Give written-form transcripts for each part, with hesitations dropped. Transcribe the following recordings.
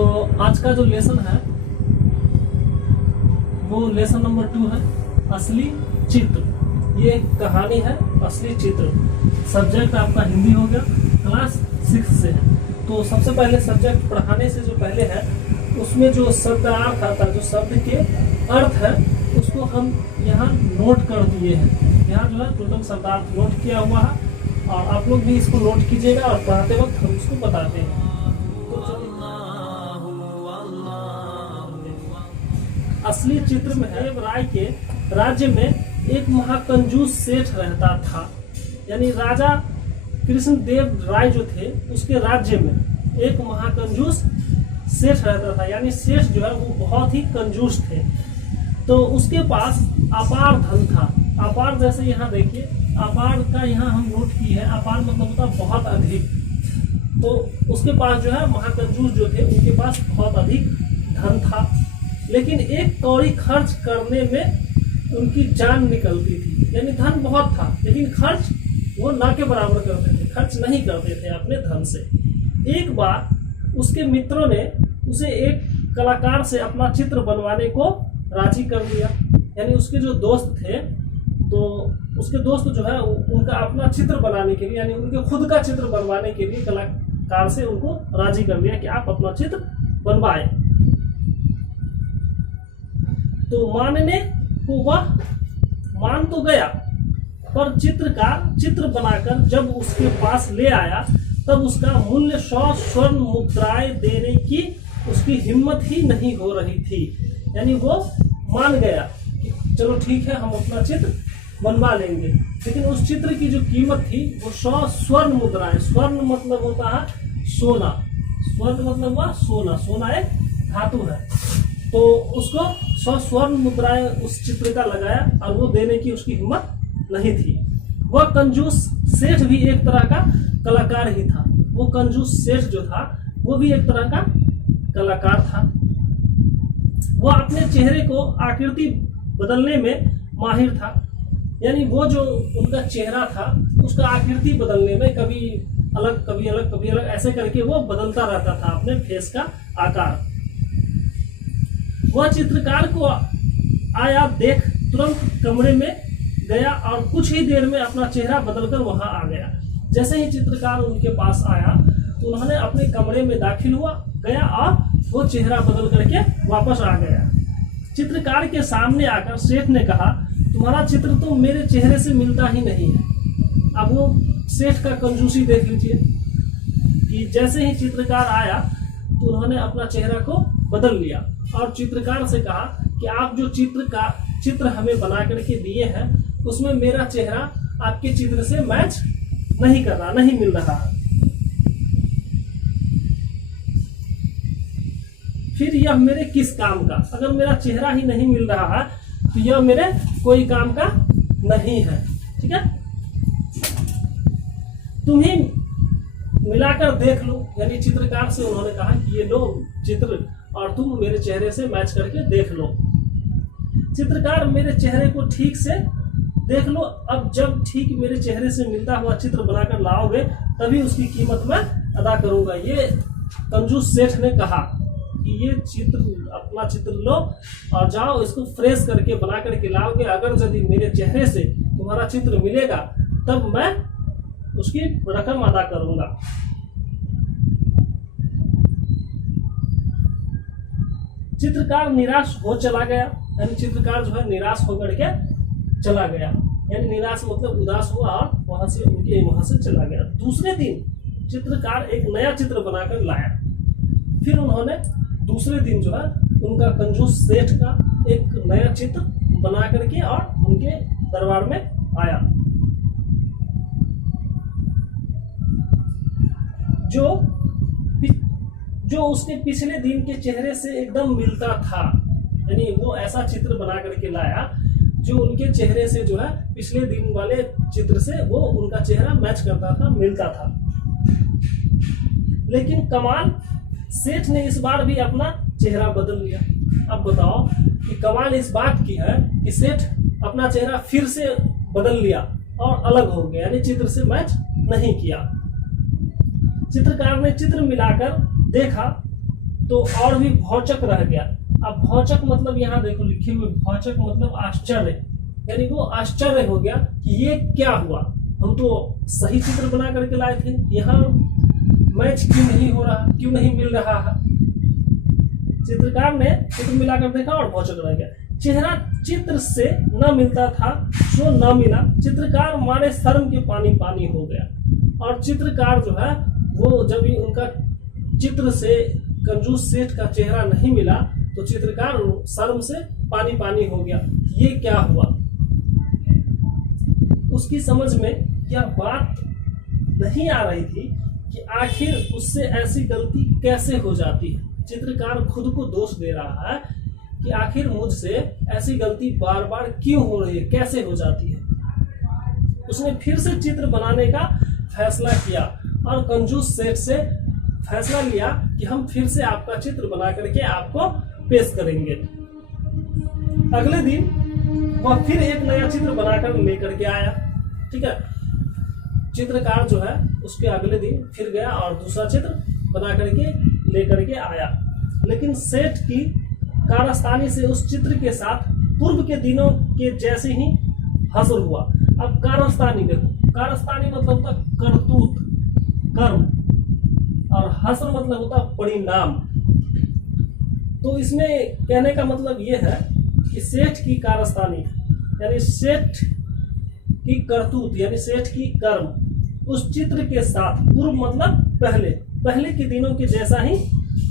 तो आज का जो लेसन है वो लेसन नंबर 2 है, असली चित्र। ये एक कहानी है, असली चित्र। सब्जेक्ट आपका हिंदी हो गया, क्लास 6 से है। तो सबसे पहले सब्जेक्ट पढ़ाने से जो पहले है उसमें जो शब्दार्थ आता है, जो शब्द के अर्थ है, उसको हम यहाँ नोट कर दिए हैं। यहाँ जो है टोटल शब्दार्थ नोट किया हुआ है और आप लोग भी इसको नोट कीजिएगा और पढ़ाते वक्त हम उसको बताते हैं। असली चित्र में है, राय के राज्य में एक महाकंजूस सेठ रहता था। यानी राजा कृष्णदेव राय जो थे उसके राज्य में एक महाकंजूस सेठ रहता था। यानी सेठ जो है वो बहुत ही कंजूस थे। तो उसके पास अपार धन था। अपार जैसे यहाँ देखिए, अपार का यहाँ हम नोट की है। अपार मतलब होता बहुत अधिक। तो उसके पास जो है महाकंजूस जो थे उनके पास बहुत अधिक धन था, लेकिन एक कौड़ी खर्च करने में उनकी जान निकलती थी। यानी धन बहुत था लेकिन खर्च वो ना के बराबर करते थे, खर्च नहीं करते थे अपने धन से। एक बार उसके मित्रों ने उसे एक कलाकार से अपना चित्र बनवाने को राजी कर दिया। यानी उसके जो दोस्त थे, तो उसके दोस्त जो है उनका अपना चित्र बनाने के लिए, यानी उनके खुद का चित्र बनवाने के लिए कलाकार से उनको राजी कर दिया कि आप अपना चित्र बनवाएं। तो मानने को वह मान तो गया, पर चित्रकार चित्र बनाकर जब उसके पास ले आया तब उसका मूल्य 100 स्वर्ण मुद्राएं देने की उसकी हिम्मत ही नहीं हो रही थी। यानी वो मान गया कि चलो ठीक है, हम अपना चित्र बनवा लेंगे, लेकिन उस चित्र की जो कीमत थी वो 100 स्वर्ण मुद्राएं। स्वर्ण मतलब होता है सोना, स्वर्ण मतलब हुआ सोना, सोना एक धातु है। तो उसको 100 स्वर्ण मुद्राएं उस चित्र का लगाया और वो देने की उसकी हिम्मत नहीं थी। वह कंजूस सेठ भी एक तरह का कलाकार ही था। वो कंजूस सेठ जो था वो भी एक तरह का कलाकार था। वह अपने चेहरे को आकृति बदलने में माहिर था। यानी वो जो उनका चेहरा था उसका आकृति बदलने में कभी अलग कभी अलग कभी अलग ऐसे करके वो बदलता रहता था अपने फेस का आकार। वह चित्रकार को आया देख तुरंत कमरे में गया और कुछ ही देर में अपना चेहरा बदलकर वहां आ गया। जैसे ही चित्रकार उनके पास आया तो उन्होंने अपने कमरे में दाखिल हुआ गया और वो चेहरा बदल करके वापस आ गया। चित्रकार के सामने आकर सेठ ने कहा, तुम्हारा चित्र तो मेरे चेहरे से मिलता ही नहीं है। अब वो सेठ का कंजूसी देख लीजिए कि जैसे ही चित्रकार आया तो उन्होंने अपना चेहरा को बदल लिया और चित्रकार से कहा कि आप जो चित्र हमें बना करके दिए हैं उसमें मेरा चेहरा आपके चित्र से मैच नहीं कर रहा, नहीं मिल रहा। फिर यह मेरे किस काम का? अगर मेरा चेहरा ही नहीं मिल रहा है तो यह मेरे कोई काम का नहीं है। ठीक है, तुम ही मिलाकर देख लो। यानी चित्रकार से उन्होंने कहा कि ये लो चित्र और तुम मेरे चेहरे से मैच करके देख लो। चित्रकार, मेरे चेहरे को ठीक से देख लो। अब जब ठीक मेरे चेहरे से मिलता हुआ चित्र बनाकर लाओगे तभी उसकी कीमत मैं अदा करूंगा। ये कंजूस सेठ ने कहा कि ये अपना चित्र लो और जाओ, इसको फ्रेश करके बना करके लाओगे। अगर यदि मेरे चेहरे से तुम्हारा चित्र मिलेगा तब मैं उसकी रकम अदा करूंगा। चित्रकार निराश हो चला गया। यानी चित्रकार जो है निराश होकर के चला गया। यानी निराश मतलब उदास हुआ और वहां से चला गया। दूसरे दिन चित्रकार एक नया चित्र बनाकर लाया। फिर उन्होंने दूसरे दिन जो है उनका कंजूस सेठ का एक नया चित्र बना करके और उनके दरबार में आया, जो उसके पिछले दिन के चेहरे से एकदम मिलता था। यानी वो ऐसा चित्र बना करके लाया जो उनके चेहरे से जो है पिछले दिन वाले चित्र से वो उनका चेहरा मैच करता था, मिलता था। लेकिन कमाल, सेठ ने इस बार भी अपना चेहरा बदल लिया। अब बताओ कि कमाल इस बात की है कि सेठ अपना चेहरा फिर से बदल लिया और अलग हो गया, यानी चित्र से मैच नहीं किया। चित्रकार ने चित्र मिलाकर देखा तो और भी भौचक रह गया। अब भौचक मतलब यहाँ देखो लिखे हुए, भौचक मतलब आश्चर्य, यानी वो आश्चर्य हो गया कि ये क्या हुआ, हम तो सही चित्र बना करके लाए थे, यहाँ मैच क्यों नहीं हो रहा, क्यों नहीं मिल रहा है। चित्रकार ने चित्र मिलाकर देखा और भौचक रह गया। चेहरा चित्र से न मिलता था, जो न मिला, चित्रकार मारे शर्म के पानी पानी हो गया। और चित्रकार जो है वो जब भी उनका चित्र से कंजूस सेठ का चेहरा नहीं मिला तो चित्रकार शर्म से पानी पानी हो गया, ये क्या हुआ। उसकी समझ में यह बात नहीं आ रही थी कि आखिर उससे ऐसी गलती कैसे हो जाती है। चित्रकार खुद को दोष दे रहा है कि आखिर मुझसे ऐसी गलती बार बार क्यों हो रही है, कैसे हो जाती है। उसने फिर से चित्र बनाने का फैसला किया और कंजूस सेठ से फैसला लिया कि हम फिर से आपका चित्र बना करके आपको पेश करेंगे। अगले दिन वह फिर एक नया चित्र बनाकर लेकर के आया। ठीक है, चित्रकार जो है उसके अगले दिन फिर गया और दूसरा चित्र बना करके लेकर के आया, लेकिन सेठ की कारस्तानी से उस चित्र के साथ पूर्व के दिनों के जैसे ही हसर हुआ। अब कारस्तानी देखो, कारस्तानी मतलब होता करतूत, कर्म, और हसर मतलब होता परिणाम। तो इसमें कहने का मतलब यह है कि सेठ की कारस्तानी यानी सेठ की करतूत यानी सेठ की कर्म उस चित्र के साथ, पूर्व मतलब पहले, पहले के दिनों के जैसा ही,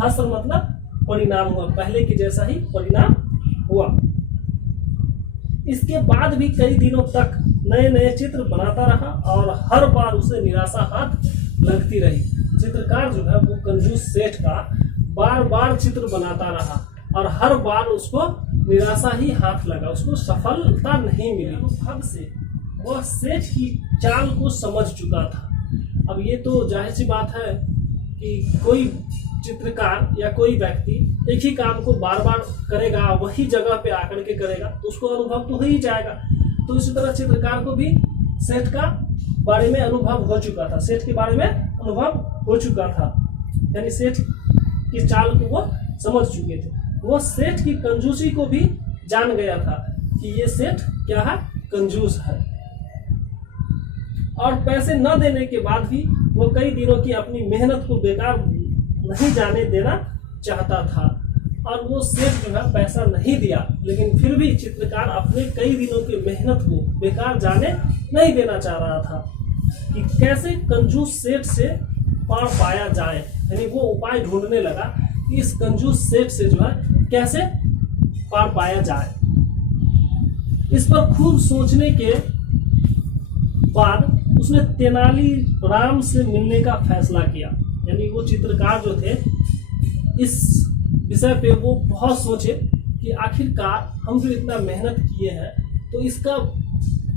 हसर मतलब परिणाम हुआ, पहले के जैसा ही परिणाम हुआ। इसके बाद भी कई दिनों तक नए नए चित्र बनाता रहा और हर बार उसे निराशा हाथ लगती रही। चित्रकार जो है वो कंजूस सेठ का बार बार चित्र बनाता रहा और हर बार उसको निराशा ही हाथ लगा, उसको सफलता नहीं मिली। भाग से वह सेठ की चाल को समझ चुका था। अब ये तो जाहिर सी बात है कि कोई चित्रकार या कोई व्यक्ति एक ही काम को बार बार करेगा, वही जगह पे आकर के करेगा तो उसको अनुभव तो हो ही जाएगा। तो इसी तरह चित्रकार को भी सेठ का बारे में अनुभव हो चुका था, सेठ के बारे में अनुभव हो चुका था, यानी सेठ की चाल को वो समझ चुके थे। वो सेठ की कंजूसी को भी जान गया था कि ये सेठ क्या है, कंजूस है। और पैसे न देने के बाद भी वो कई दिनों की अपनी मेहनत को बेकार नहीं जाने देना चाहता था। और वो सेठ जो है पैसा नहीं दिया, लेकिन फिर भी चित्रकार अपने कई दिनों की मेहनत को बेकार जाने नहीं देना चाह रहा था कि कैसे कंजूस सेठ से पार पाया जाए। यानी वो उपाय ढूंढने लगा कि इस कंजूस सेठ से जो है कैसे पार पाया जाए। इस पर खूब सोचने के बाद उसने तेनाली राम से मिलने का फैसला किया। यानी वो चित्रकार जो थे इस विषय पे वो बहुत सोचे कि आखिरकार हम जो इतना मेहनत किए हैं तो इसका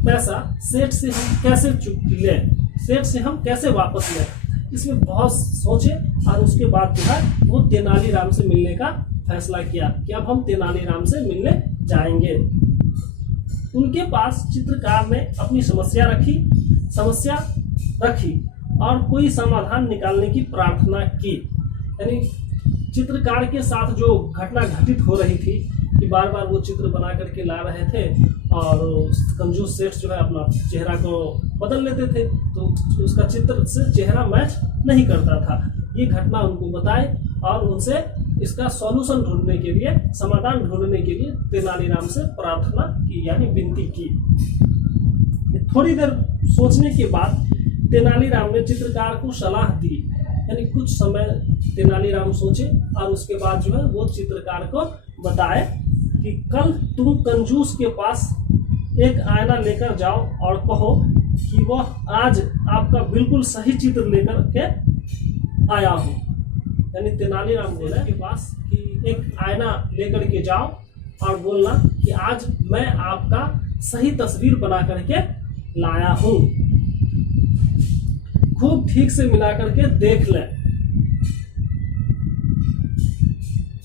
पैसा सेठ से हम कैसे लें, सेठ से हम कैसे वापस लें। इसमें बहुत सोचे और उसके बाद जो है वो तेनालीराम से मिलने का फैसला किया कि अब हम तेनालीराम से मिलने जाएंगे। उनके पास चित्रकार ने अपनी समस्या रखी और कोई समाधान निकालने की प्रार्थना की। यानी चित्रकार के साथ जो घटना घटित हो रही थी कि बार बार वो चित्र बना करके ला रहे थे और कंजूस सेठ जो है अपना चेहरा को बदल लेते थे तो उसका चित्र से चेहरा मैच नहीं करता था। ये घटना उनको बताए और उनसे इसका सॉल्यूशन ढूंढने के लिए, समाधान ढूंढने के लिए तेनालीराम से प्रार्थना की, यानी विनती की। थोड़ी देर सोचने के बाद तेनालीराम ने चित्रकार को सलाह दी। यानी कुछ समय तेनालीराम सोचे और उसके बाद जो है वो चित्रकार को बताए कि कल तुम कंजूस के पास एक आईना लेकर जाओ और कहो कि वह आज आपका बिल्कुल सही चित्र लेकर के आया हो। यानी तेनालीराम बोला के पास कि एक आईना लेकर के जाओ और बोलना कि आज मैं आपका सही तस्वीर बना करके लाया हूं, खूब ठीक से मिला करके देख लें।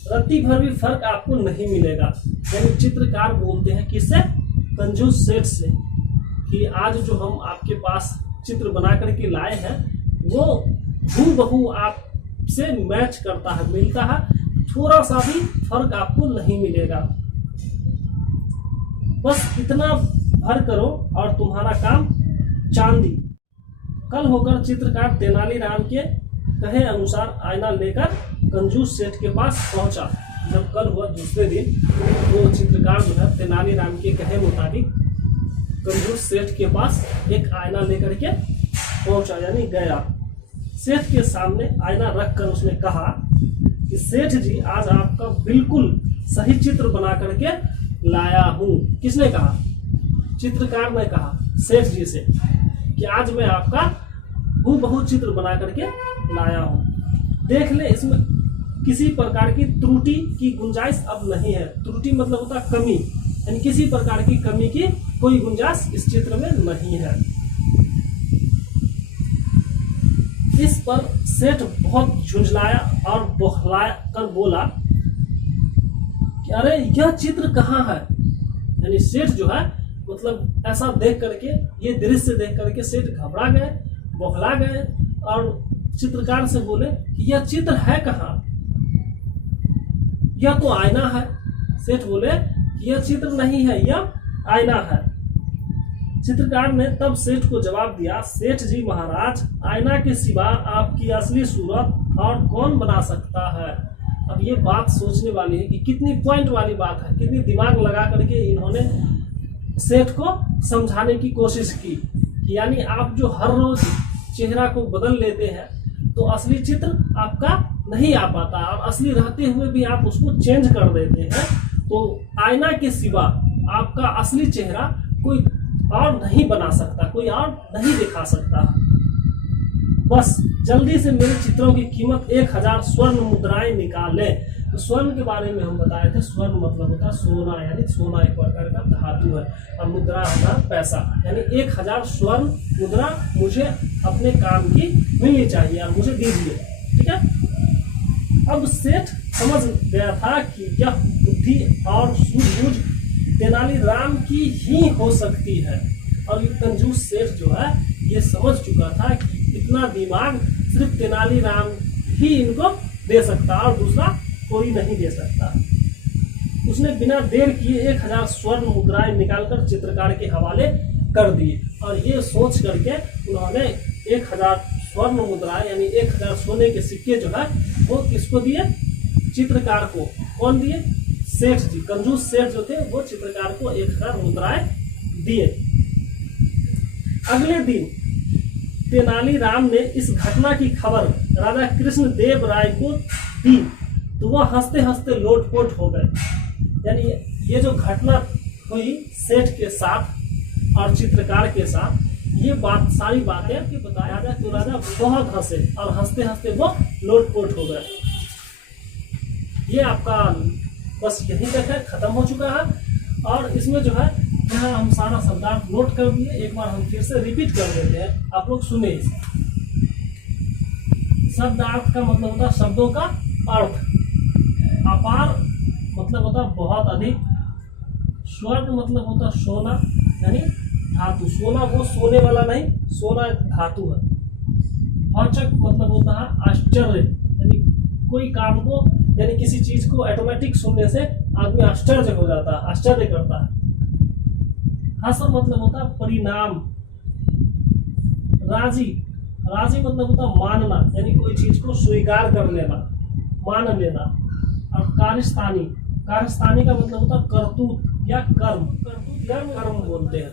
रत्ती भर भी फर्क आपको नहीं मिलेगा। यानी चित्रकार बोलते हैं किससे, कंजूस सेठ से, कि आज जो हम आपके पास चित्र बना करके लाए हैं वो हूबहू आपसे मैच करता है, मिलता है, थोड़ा सा भी फर्क आपको नहीं मिलेगा। बस इतना भर करो और तुम्हारा काम चांदी। कल होकर चित्रकार तेनालीराम के कहे अनुसार आईना लेकर कंजूस सेठ के पास पहुंचा। जब कल हुआ दूसरे दिन वो चित्रकार जो है तेनालीराम के कहे मुताबिक कंजूस सेठ के पास एक आईना लेकर के पहुंचा, यानी गया। सेठ के सामने आईना रखकर उसने कहा कि सेठ जी, आज आपका बिल्कुल सही चित्र बना करके लाया हूं। किसने कहा? चित्रकार ने कहा सेठ जी से कि आज मैं आपका हूबहू चित्र बना करके लाया हूं। देख ले, इसमें किसी प्रकार की त्रुटि की गुंजाइश अब नहीं है। त्रुटि मतलब होता है कमी, यानी किसी प्रकार की कमी की कोई गुंजाइश इस चित्र में नहीं है। इस पर सेठ बहुत झुंझलाया और बौखला कर बोला कि अरे यह चित्र कहाँ है। यानी सेठ जो है मतलब ऐसा देख करके, ये दृश्य देख करके सेठ घबरा गए, बौखला गए और चित्रकार से बोले कि यह चित्र है कहाँ? यह तो आईना है। सेठ बोले कि यह चित्र नहीं है, यह आईना है। चित्रकार ने तब सेठ को जवाब दिया, सेठ जी महाराज, आईना के सिवा आपकी असली सूरत और कौन बना सकता है। अब ये बात सोचने वाली है कि कितनी पॉइंट वाली बात है, कितनी दिमाग लगा करके इन्होंने सेठ को समझाने की कोशिश की कि यानी आप जो हर रोज चेहरा को बदल लेते हैं तो असली चित्र आपका नहीं आ पाता, और असली रहते हुए भी आप उसको चेंज कर देते हैं। तो आईना के सिवा आपका असली चेहरा कोई और नहीं बना सकता, कोई और नहीं दिखा सकता। बस जल्दी से मेरे चित्रों की कीमत 1000 स्वर्ण मुद्राएं निकालें। तो स्वर्ण के बारे में हम बताए थे, स्वर्ण मतलब होता है सोना, यानी सोना एक प्रकार का धातु है, और मुद्रा होता है पैसा। यानी 1000 स्वर्ण मुद्रा मुझे अपने काम की मिलनी चाहिए और मुझे दीजिए, ठीक है। अब सेठ समझ गया था कि यह बुद्धि और सूझबूझ तेनालीराम की ही हो सकती है, और ये कंजूस सेठ जो है ये समझ चुका था कि इतना दिमाग सिर्फ तेनालीराम ही इनको दे सकता और दूसरा कोई नहीं दे सकता। उसने बिना देर किए 1000 स्वर्ण मुद्राएं निकालकर चित्रकार के हवाले कर दी, और ये सोच करके उन्होंने 1000 स्वर्ण मुद्राएं यानी 1000 सोने के सिक्के जो है वो किसको दिए? चित्रकार को। कौन दिए? सेठ जी, कंजूस सेठ जो थे वो चित्रकार को 1000 मुद्राएं दिए। अगले दिन तेनालीराम ने इस घटना की खबर राजा कृष्ण देव राय को दी तो वह हंसते हंसते लोटपोट हो गए। यानी ये जो घटना हुई सेठ के साथ और चित्रकार के साथ, ये बात सारी बातें कि बताया राजा, तो राजा बहुत हंसे और हंसते हंसते वो लोटपोट हो गए। ये आपका बस यही तक है, खत्म हो चुका है। और इसमें जो है यहाँ हम सारा शब्दार्थ नोट कर दिए, एक बार हम फिर से रिपीट कर देते हैं, आप लोग सुने इसे। शब्दार्थ का मतलब होता है शब्दों का अर्थ। अपार मतलब होता है बहुत अधिक। स्वर्ण मतलब होता है सोना, यानी धातु। सोना वो सोने वाला नहीं, सोना एक धातु है। वाचक मतलब होता है आश्चर्य, यानी कोई काम को यानी किसी चीज को ऑटोमेटिक सुनने से आदमी आश्चर्य हो जाता है, आश्चर्य करता है। हास्य मतलब होता है परिणाम। राजी, राजी मतलब होता है मानना, यानी कोई चीज को स्वीकार कर लेना, मान लेना। और कार्यस्थानी, कार्यस्थानी का मतलब होता है करतूत या कर्म। कर्तूत कर्म बोलते हैं।